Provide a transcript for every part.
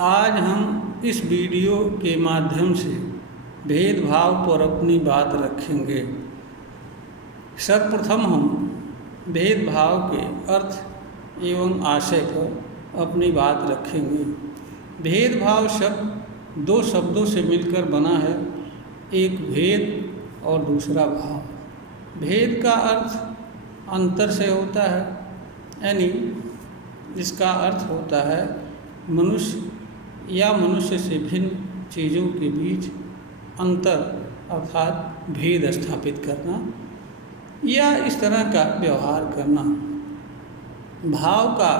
आज हम इस वीडियो के माध्यम से भेदभाव पर अपनी बात रखेंगे। सर्वप्रथम हम भेदभाव के अर्थ एवं आशय पर अपनी बात रखेंगे। भेदभाव शब्द दो शब्दों से मिलकर बना है, एक भेद और दूसरा भाव। भेद का अर्थ अंतर से होता है, यानी इसका अर्थ होता है मनुष्य या मनुष्य से भिन्न चीज़ों के बीच अंतर अर्थात भेद स्थापित करना या इस तरह का व्यवहार करना। भाव का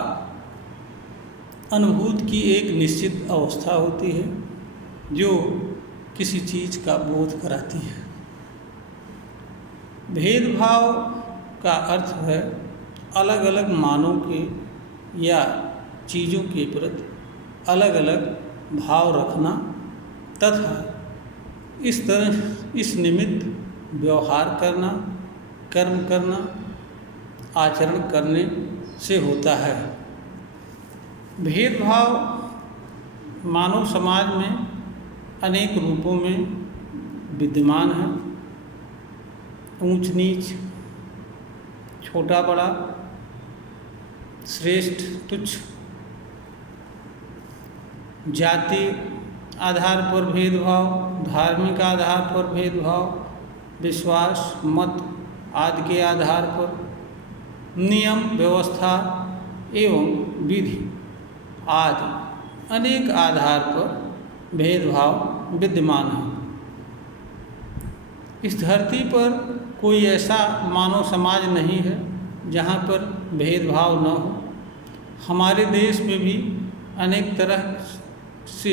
अनुभूति की एक निश्चित अवस्था होती है जो किसी चीज़ का बोध कराती है। भेदभाव का अर्थ है अलग अलग मानों के या चीज़ों के प्रति अलग अलग भाव रखना तथा इस निमित्त व्यवहार करना, कर्म करना, आचरण करने से होता है। भेदभाव मानव समाज में अनेक रूपों में विद्यमान है। ऊंच नीच, छोटा बड़ा, श्रेष्ठ तुच्छ, जाति आधार पर भेदभाव, धार्मिक आधार पर भेदभाव, विश्वास मत आदि के आधार पर, नियम व्यवस्था एवं विधि आदि अनेक आधार पर भेदभाव विद्यमान है। इस धरती पर कोई ऐसा मानव समाज नहीं है जहाँ पर भेदभाव न हो। हमारे देश में भी अनेक तरह से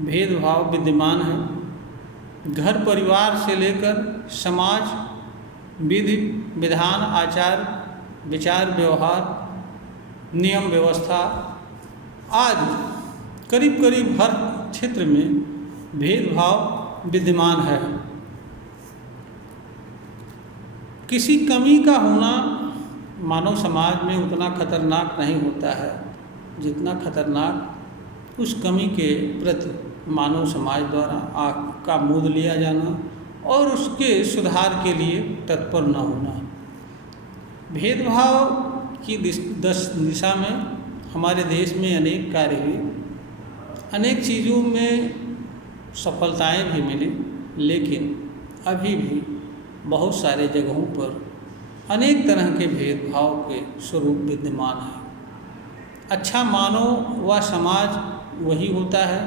भेदभाव विद्यमान है। घर परिवार से लेकर समाज, विधि विधान, आचार विचार, व्यवहार, नियम व्यवस्था आदि करीब करीब हर क्षेत्र में भेदभाव विद्यमान है। किसी कमी का होना मानव समाज में उतना खतरनाक नहीं होता है जितना खतरनाक उस कमी के प्रति मानव समाज द्वारा आँख का मूंद लिया जाना और उसके सुधार के लिए तत्पर न होना। भेदभाव की दिशा में हमारे देश में अनेक कार्य हुए, अनेक चीज़ों में सफलताएं भी मिली, लेकिन अभी भी बहुत सारे जगहों पर अनेक तरह के भेदभाव के स्वरूप विद्यमान हैं। अच्छा मानव व समाज वही होता है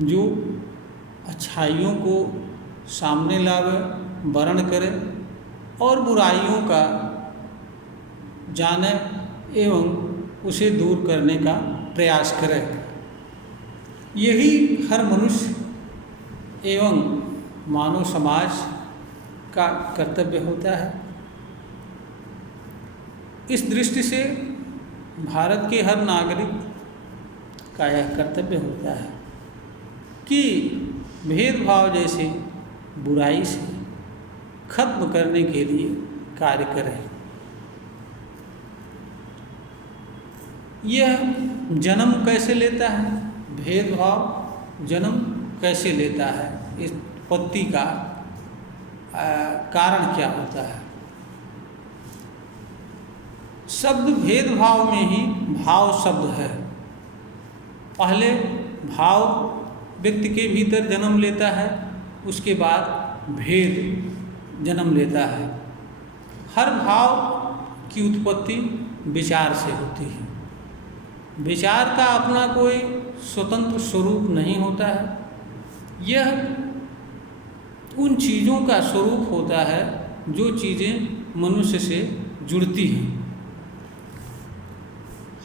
जो अच्छाइयों को सामने लावे, वर्ण करे और बुराइयों का जाने एवं उसे दूर करने का प्रयास करे। यही हर मनुष्य एवं मानव समाज का कर्तव्य होता है। इस दृष्टि से भारत के हर नागरिक का यह कर्तव्य होता है कि भेदभाव जैसे बुराई से खत्म करने के लिए कार्य करें। यह जन्म कैसे लेता है? भेदभाव जन्म कैसे लेता है? इस उत्पत्ति का कारण क्या होता है? शब्द भेदभाव में ही भाव शब्द है। पहले भाव व्यक्ति के भीतर जन्म लेता है, उसके बाद भेद जन्म लेता है। हर भाव की उत्पत्ति विचार से होती है। विचार का अपना कोई स्वतंत्र स्वरूप नहीं होता है। यह उन चीज़ों का स्वरूप होता है जो चीज़ें मनुष्य से जुड़ती हैं।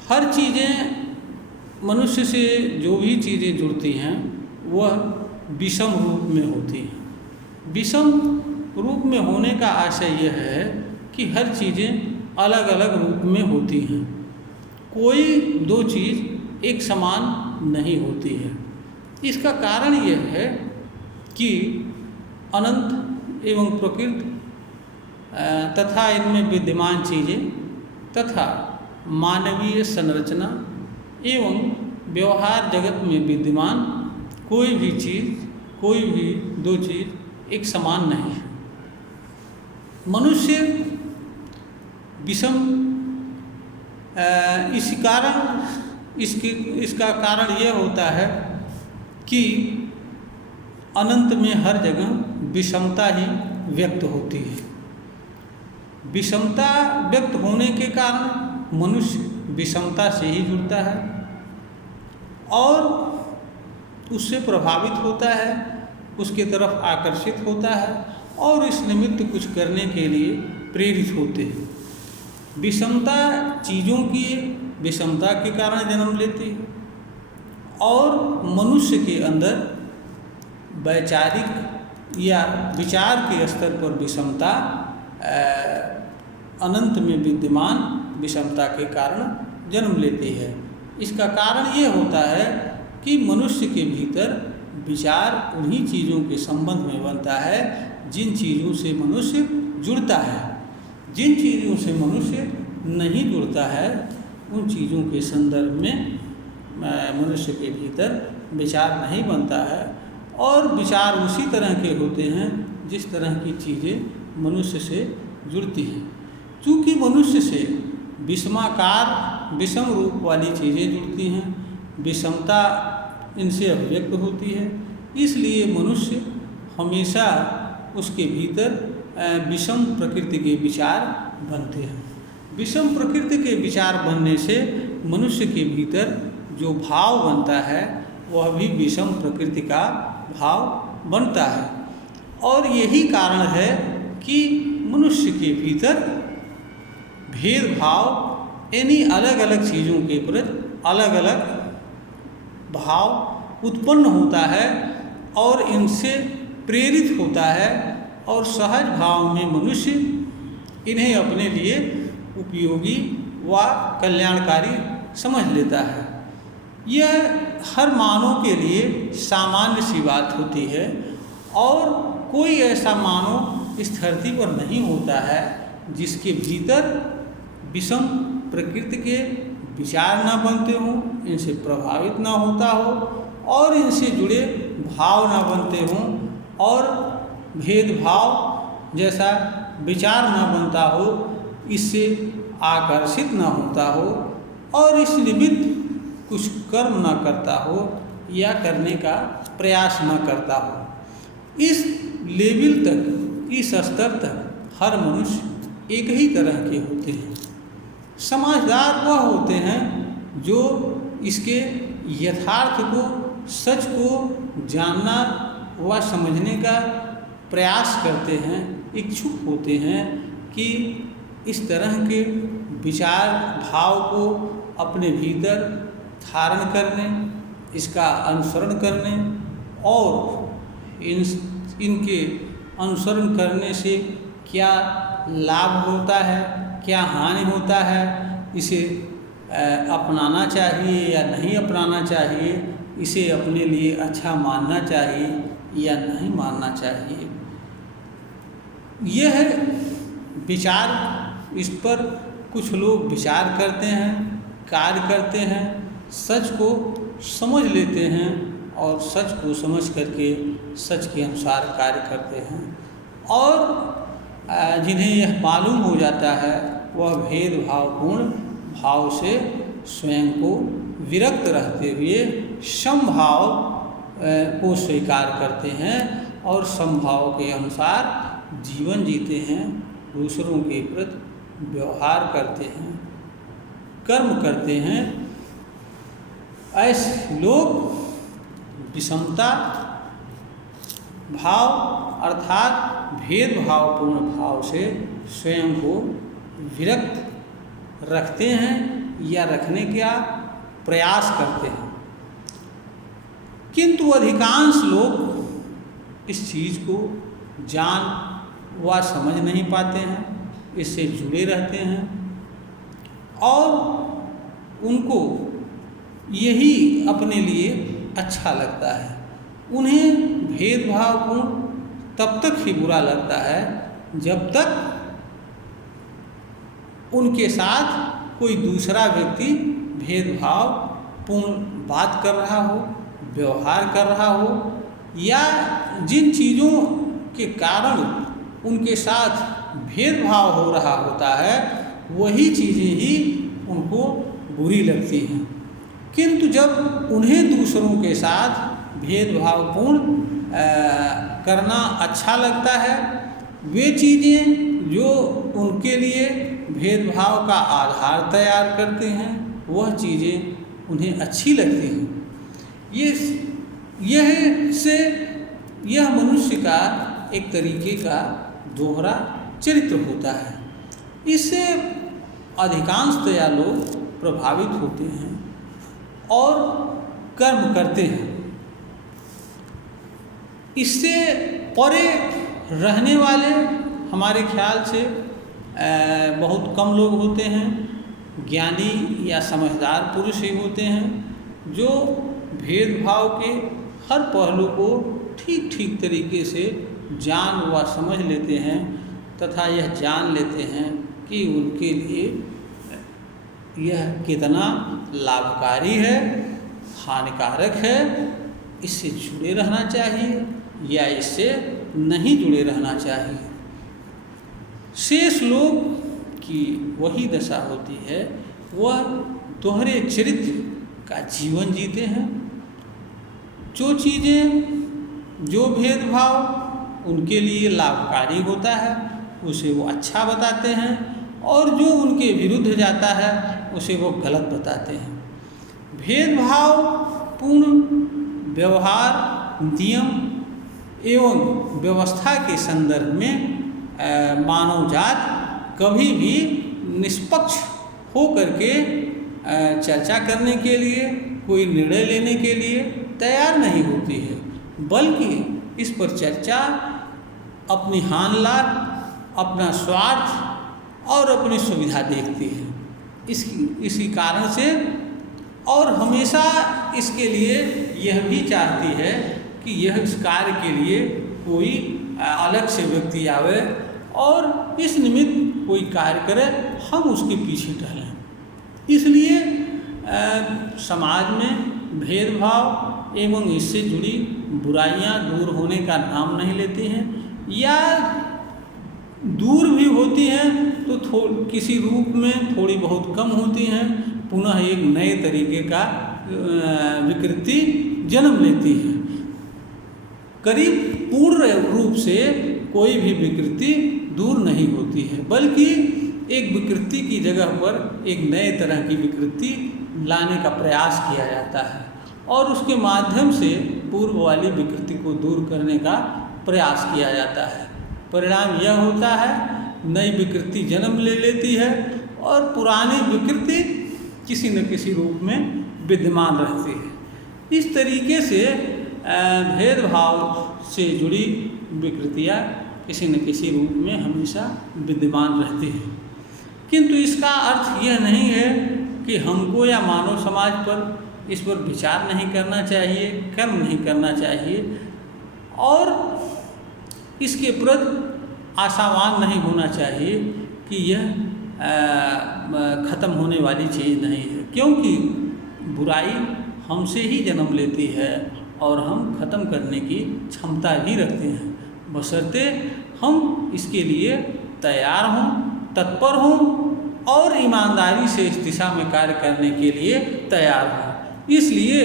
हर चीज़ें मनुष्य से जो भी चीज़ें जुड़ती हैं वह विषम रूप में होती हैं। विषम रूप में होने का आशय यह है कि हर चीज़ें अलग अलग रूप में होती हैं। कोई दो चीज़ एक समान नहीं होती है। इसका कारण यह है कि अनंत एवं प्रकृति तथा इनमें विद्यमान चीज़ें तथा मानवीय संरचना एवं व्यवहार जगत में विद्यमान कोई भी चीज़, कोई भी दो चीज़ एक समान नहीं है। मनुष्य विषम इसका कारण यह होता है कि अनंत में हर जगह विषमता ही व्यक्त होती है। विषमता व्यक्त होने के कारण मनुष्य विषमता से ही जुड़ता है और उससे प्रभावित होता है, उसके तरफ आकर्षित होता है और इस निमित्त कुछ करने के लिए प्रेरित होते हैं। विषमता चीज़ों की विषमता के कारण जन्म लेती है और मनुष्य के अंदर वैचारिक या विचार के स्तर पर विषमता अनंत में विद्यमान विषमता के कारण जन्म लेती है। इसका कारण ये होता है कि मनुष्य के भीतर विचार उन्हीं चीज़ों के संबंध में बनता है जिन चीज़ों से मनुष्य जुड़ता है। जिन चीज़ों से मनुष्य नहीं जुड़ता है उन चीज़ों के संदर्भ में मनुष्य के भीतर विचार नहीं बनता है और विचार उसी तरह के होते हैं जिस तरह की चीज़ें मनुष्य से जुड़ती हैं। चूँकि मनुष्य से विषमाकार विषम रूप वाली चीज़ें जुड़ती हैं, विषमता इनसे अभिव्यक्त होती है, इसलिए मनुष्य हमेशा उसके भीतर विषम प्रकृति के विचार बनते हैं। विषम प्रकृति के विचार बनने से मनुष्य के भीतर जो भाव बनता है वह भी विषम प्रकृति का भाव बनता है और यही कारण है कि मनुष्य के भीतर भेदभाव यानी अलग अलग चीज़ों के प्रति अलग अलग भाव उत्पन्न होता है और इनसे प्रेरित होता है और सहज भाव में मनुष्य इन्हें अपने लिए उपयोगी व कल्याणकारी समझ लेता है। यह हर मानव के लिए सामान्य सी बात होती है और कोई ऐसा मानव इस धरती पर नहीं होता है जिसके भीतर विषम प्रकृति के विचार न बनते हों, इनसे प्रभावित ना होता हो और इनसे जुड़े भाव ना बनते हों और भेदभाव जैसा विचार न बनता हो, इससे आकर्षित न होता हो और इस निमित्त कुछ कर्म न करता हो या करने का प्रयास न करता हो। इस लेवल तक, इस स्तर तक हर मनुष्य एक ही तरह के होते हैं। समझदार वह होते हैं जो इसके यथार्थ को, सच को जानना व समझने का प्रयास करते हैं, इच्छुक होते हैं कि इस तरह के विचार भाव को अपने भीतर धारण करने, इसका अनुसरण करने और इनके अनुसरण करने से क्या लाभ होता है, क्या हानि होता है, इसे अपनाना चाहिए या नहीं अपनाना चाहिए, इसे अपने लिए अच्छा मानना चाहिए या नहीं मानना चाहिए। यह विचार, इस पर कुछ लोग विचार करते हैं, कार्य करते हैं, सच को समझ लेते हैं और सच को समझ करके सच के अनुसार कार्य करते हैं और जिन्हें यह मालूम हो जाता है वह भेदभावपूर्ण भाव से स्वयं को विरक्त रहते हुए समभाव को स्वीकार करते हैं और समभाव के अनुसार जीवन जीते हैं, दूसरों के प्रति व्यवहार करते हैं, कर्म करते हैं। ऐसे लोग विषमता भाव अर्थात भेदभावपूर्ण भाव से स्वयं को विरक्त रखते हैं या रखने का प्रयास करते हैं। किंतु अधिकांश लोग इस चीज़ को जान व समझ नहीं पाते हैं, इससे जुड़े रहते हैं और उनको यही अपने लिए अच्छा लगता है। उन्हें भेदभावपूर्ण तब तक ही बुरा लगता है जब तक उनके साथ कोई दूसरा व्यक्ति भेदभाव पूर्ण बात कर रहा हो, व्यवहार कर रहा हो, या जिन चीज़ों के कारण उनके साथ भेदभाव हो रहा होता है वही चीज़ें ही उनको बुरी लगती हैं। किंतु जब उन्हें दूसरों के साथ भेदभावपूर्ण करना अच्छा लगता है, वे चीज़ें जो उनके लिए भेदभाव का आधार तैयार करते हैं वह चीज़ें उन्हें अच्छी लगती हैं। यह मनुष्य का एक तरीके का दोहरा चरित्र होता है। इससे अधिकांशतया लोग प्रभावित होते हैं और कर्म करते हैं। इससे परे रहने वाले हमारे ख्याल से बहुत कम लोग होते हैं। ज्ञानी या समझदार पुरुष ही होते हैं जो भेदभाव के हर पहलू को ठीक ठीक तरीके से जान व समझ लेते हैं तथा यह जान लेते हैं कि उनके लिए यह कितना लाभकारी है, हानिकारक है, इससे जुड़े रहना चाहिए या इससे नहीं जुड़े रहना चाहिए। शेष लोग की वही दशा होती है, वह दोहरे चरित्र का जीवन जीते हैं। जो चीज़ें, जो भेदभाव उनके लिए लाभकारी होता है उसे वो अच्छा बताते हैं और जो उनके विरुद्ध जाता है उसे वो गलत बताते हैं। भेदभावपूर्ण व्यवहार, नियम एवं व्यवस्था के संदर्भ में मानव जात कभी भी निष्पक्ष हो करके चर्चा करने के लिए, कोई निर्णय लेने के लिए तैयार नहीं होती है, बल्कि इस पर चर्चा अपनी हानि लाभ, अपना स्वार्थ और अपनी सुविधा देखती है। इसी कारण से और हमेशा इसके लिए यह भी चाहती है कि यह इस कार्य के लिए कोई अलग से व्यक्ति आवे और इस निमित्त कोई कार्य करे, हम उसके पीछे टहलें। इसलिए समाज में भेदभाव एवं इससे जुड़ी बुराइयां दूर होने का नाम नहीं लेती हैं, या दूर भी होती हैं तो किसी रूप में थोड़ी बहुत कम होती हैं, पुनः एक नए तरीके का विकृति जन्म लेती है। करीब पूर्ण रूप से कोई भी विकृति दूर नहीं होती है, बल्कि एक विकृति की जगह पर एक नए तरह की विकृति लाने का प्रयास किया जाता है और उसके माध्यम से पूर्व वाली विकृति को दूर करने का प्रयास किया जाता है। परिणाम यह होता है नई विकृति जन्म ले लेती है और पुरानी विकृति किसी न किसी रूप में विद्यमान रहती है। इस तरीके से भेदभाव से जुड़ी विकृतियाँ किसी न किसी रूप में हमेशा विद्यमान रहती है। किंतु इसका अर्थ यह नहीं है कि हमको या मानव समाज पर इस पर विचार नहीं करना चाहिए, कर्म नहीं करना चाहिए और इसके प्रति आशावान नहीं होना चाहिए कि यह ख़त्म होने वाली चीज़ नहीं है, क्योंकि बुराई हमसे ही जन्म लेती है और हम ख़त्म करने की क्षमता भी रखते हैं, बशर्ते हम इसके लिए तैयार हों, तत्पर हों और ईमानदारी से इस दिशा में कार्य करने के लिए तैयार हों। इसलिए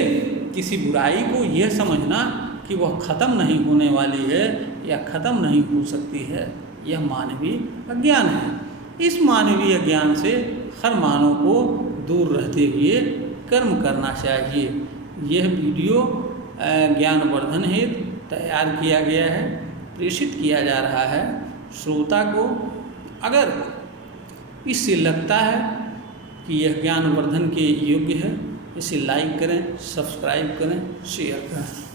किसी बुराई को यह समझना कि वह ख़त्म नहीं होने वाली है या ख़त्म नहीं हो सकती है, यह मानवीय अज्ञान है। इस मानवीय ज्ञान से हर मानव को दूर रहते हुए कर्म करना चाहिए। यह वीडियो ज्ञानवर्धन हेतु तैयार किया गया है, प्रेषित किया जा रहा है। श्रोता को अगर इससे लगता है कि यह ज्ञानवर्धन के योग्य है, इसे लाइक करें, सब्सक्राइब करें, शेयर करें।